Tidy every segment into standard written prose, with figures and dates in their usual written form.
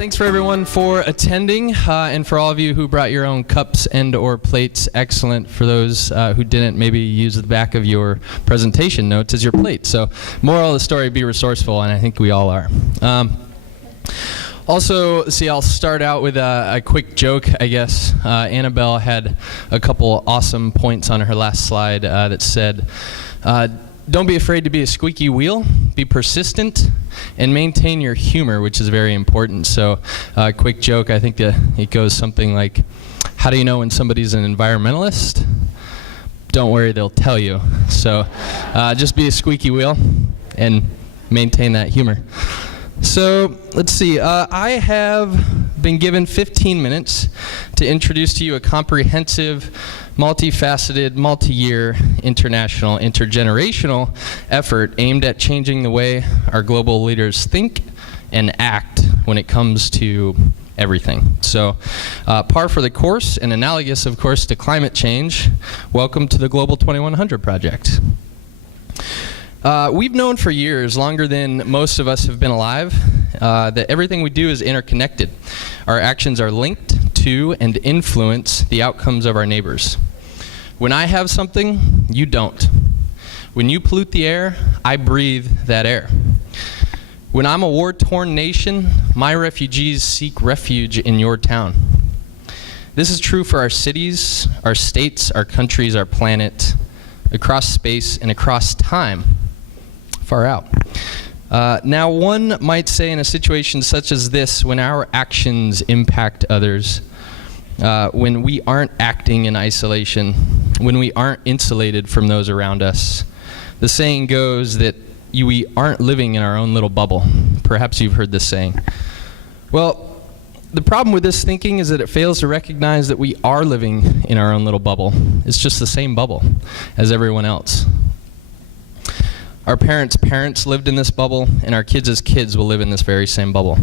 Thanks for everyone for attending, and for all of you who brought your own cups and or plates, excellent. For those who didn't, maybe use the back of your presentation notes as your plate. So moral of the story, be resourceful, and I think we all are. Also, I'll start out with a quick joke, I guess. Annabelle had a couple awesome points on her last slide that said, don't be afraid to be a squeaky wheel, be persistent, and maintain your humor, which is very important. So, quick joke, I think it goes something like, how do you know when somebody's an environmentalist? Don't worry, they'll tell you. So, just be a squeaky wheel and maintain that humor. So, let's see, I have been given 15 minutes to introduce to you a comprehensive, multifaceted, multi-year, international, intergenerational effort aimed at changing the way our global leaders think and act when it comes to everything. So, par for the course and analogous, of course, to climate change, welcome to the Global 2100 Project. We've known for years, longer than most of us have been alive, that everything we do is interconnected. Our actions are linked to and influence the outcomes of our neighbors. When I have something, you don't. When you pollute the air, I breathe that air. When I'm a war-torn nation, my refugees seek refuge in your town. This is true for our cities, our states, our countries, our planet, across space and across time, far out. Now, one might say in a situation such as this, when our actions impact others, when we aren't acting in isolation, when we aren't insulated from those around us, the saying goes that we aren't living in our own little bubble. Perhaps you've heard this saying. Well, the problem with this thinking is that it fails to recognize that we are living in our own little bubble. It's just the same bubble as everyone else. Our parents lived in this bubble, and our kids' kids will live in this very same bubble.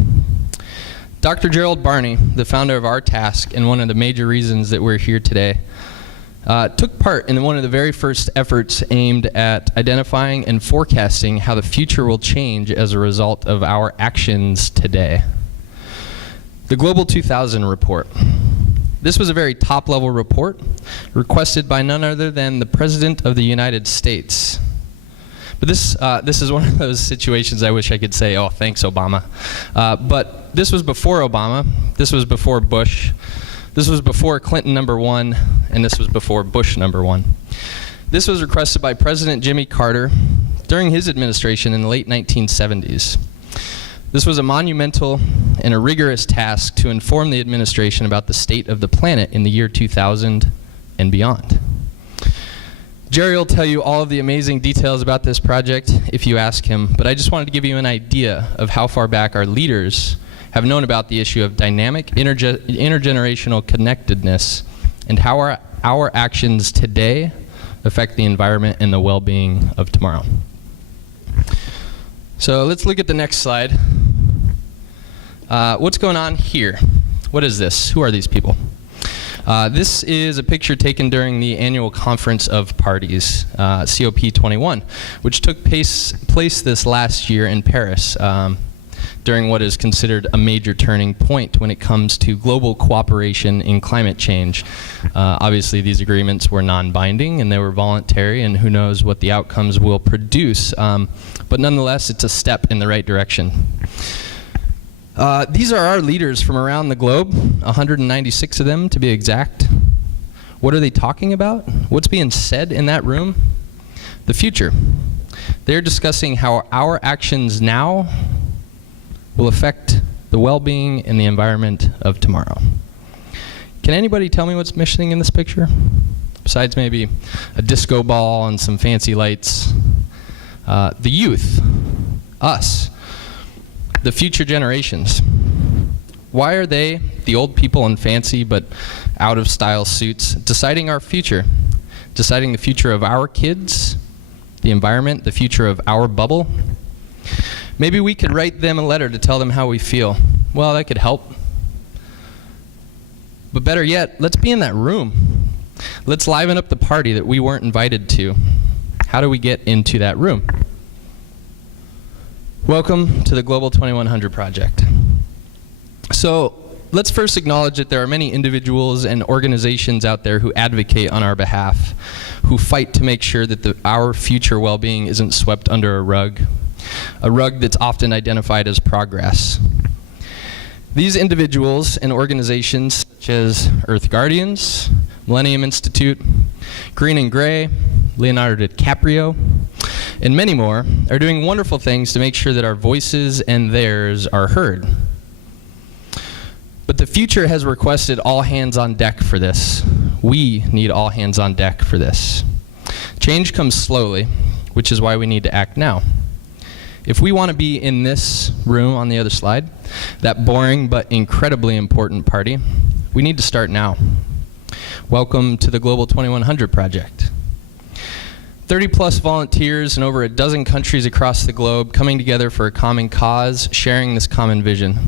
Dr. Gerald Barney, the founder of Our Task, and one of the major reasons that we're here today, took part in one of the very first efforts aimed at identifying and forecasting how the future will change as a result of our actions today. The Global 2000 report. This was a very top-level report requested by none other than the President of the United States. But this is one of those situations I wish I could say, oh, thanks, Obama. But this was before Obama. This was before Bush. This was before Clinton #1, and this was before Bush #1. This was requested by President Jimmy Carter during his administration in the late 1970s. This was a monumental and a rigorous task to inform the administration about the state of the planet in the year 2000 and beyond. Jerry will tell you all of the amazing details about this project if you ask him, but I just wanted to give you an idea of how far back our leaders have known about the issue of dynamic intergenerational connectedness and how our actions today affect the environment and the well-being of tomorrow. So let's look at the next slide. What's going on here? What is this? Who are these people? This is a picture taken during the annual Conference of Parties, COP21, which took place this last year in Paris during what is considered a major turning point when it comes to global cooperation in climate change. Obviously, these agreements were non-binding and they were voluntary, and who knows what the outcomes will produce. But nonetheless, it's a step in the right direction. These are our leaders from around the globe, 196 of them to be exact. What are they talking about? What's being said in that room? The future. They're discussing how our actions now will affect the well-being and the environment of tomorrow. Can anybody tell me what's missing in this picture? Besides maybe a disco ball and some fancy lights. The youth, us. The future generations. Why are they, the old people in fancy but out-of-style suits, deciding our future? Deciding the future of our kids, the environment, the future of our bubble? Maybe we could write them a letter to tell them how we feel. Well, that could help. But better yet, let's be in that room. Let's liven up the party that we weren't invited to. How do we get into that room? Welcome to the Global 2100 Project. So let's first acknowledge that there are many individuals and organizations out there who advocate on our behalf, who fight to make sure that our future well-being isn't swept under a rug that's often identified as progress. These individuals and organizations such as Earth Guardians, Millennium Institute, Green and Gray, Leonardo DiCaprio, and many more are doing wonderful things to make sure that our voices and theirs are heard. But the future has requested all hands on deck for this. We need all hands on deck for this. Change comes slowly, which is why we need to act now. If we want to be in this room on the other slide, that boring but incredibly important party, we need to start now. Welcome to the Global 2100 Project. 30+ volunteers in over a dozen countries across the globe coming together for a common cause, sharing this common vision.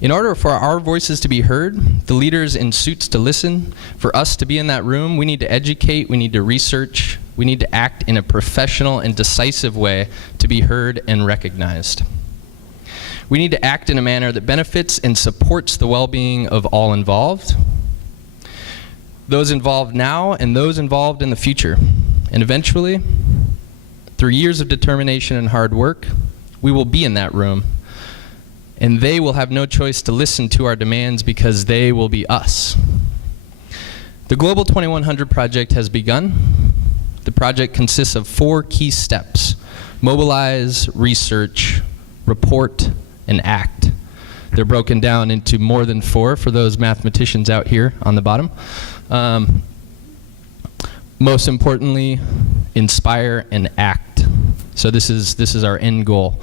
In order for our voices to be heard, the leaders in suits to listen, for us to be in that room, we need to educate, we need to research, we need to act in a professional and decisive way to be heard and recognized. We need to act in a manner that benefits and supports the well-being of all involved, those involved now and those involved in the future. And eventually, through years of determination and hard work, we will be in that room. And they will have no choice to listen to our demands because they will be us. The Global 2100 Project has begun. The project consists of 4 key steps: mobilize, research, report, and act. They're broken down into more than 4 for those mathematicians out here on the bottom. Most importantly, inspire and act. So this is our end goal.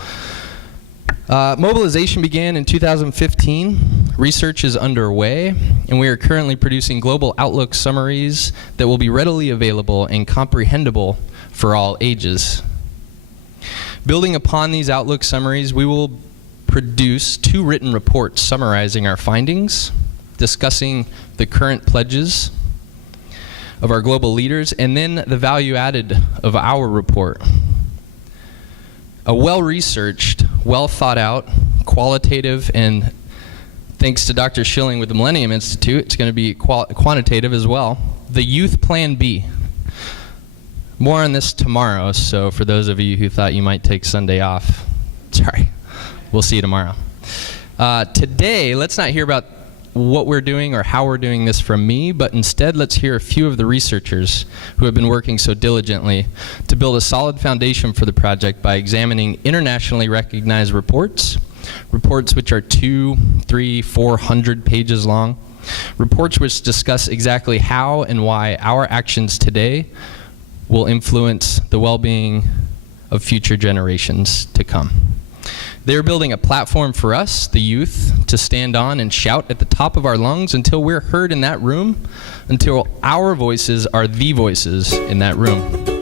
Mobilization began in 2015. Research is underway, and we are currently producing global outlook summaries that will be readily available and comprehensible for all ages. Building upon these outlook summaries, we will produce 2 written reports summarizing our findings, discussing the current pledges of our global leaders, and then the value added of our report. A well-researched, well-thought-out, qualitative, and thanks to Dr. Schilling with the Millennium Institute, it's going to be quantitative as well, the Youth Plan B. More on this tomorrow, so for those of you who thought you might take Sunday off, sorry, we'll see you tomorrow. Today, let's not hear about what we're doing or how we're doing this from me, but instead let's hear a few of the researchers who have been working so diligently to build a solid foundation for the project by examining internationally recognized reports which are 200, 300, 400 pages long, reports which discuss exactly how and why our actions today will influence the well-being of future generations to come. They're building a platform for us, the youth, to stand on and shout at the top of our lungs until we're heard in that room, until our voices are the voices in that room.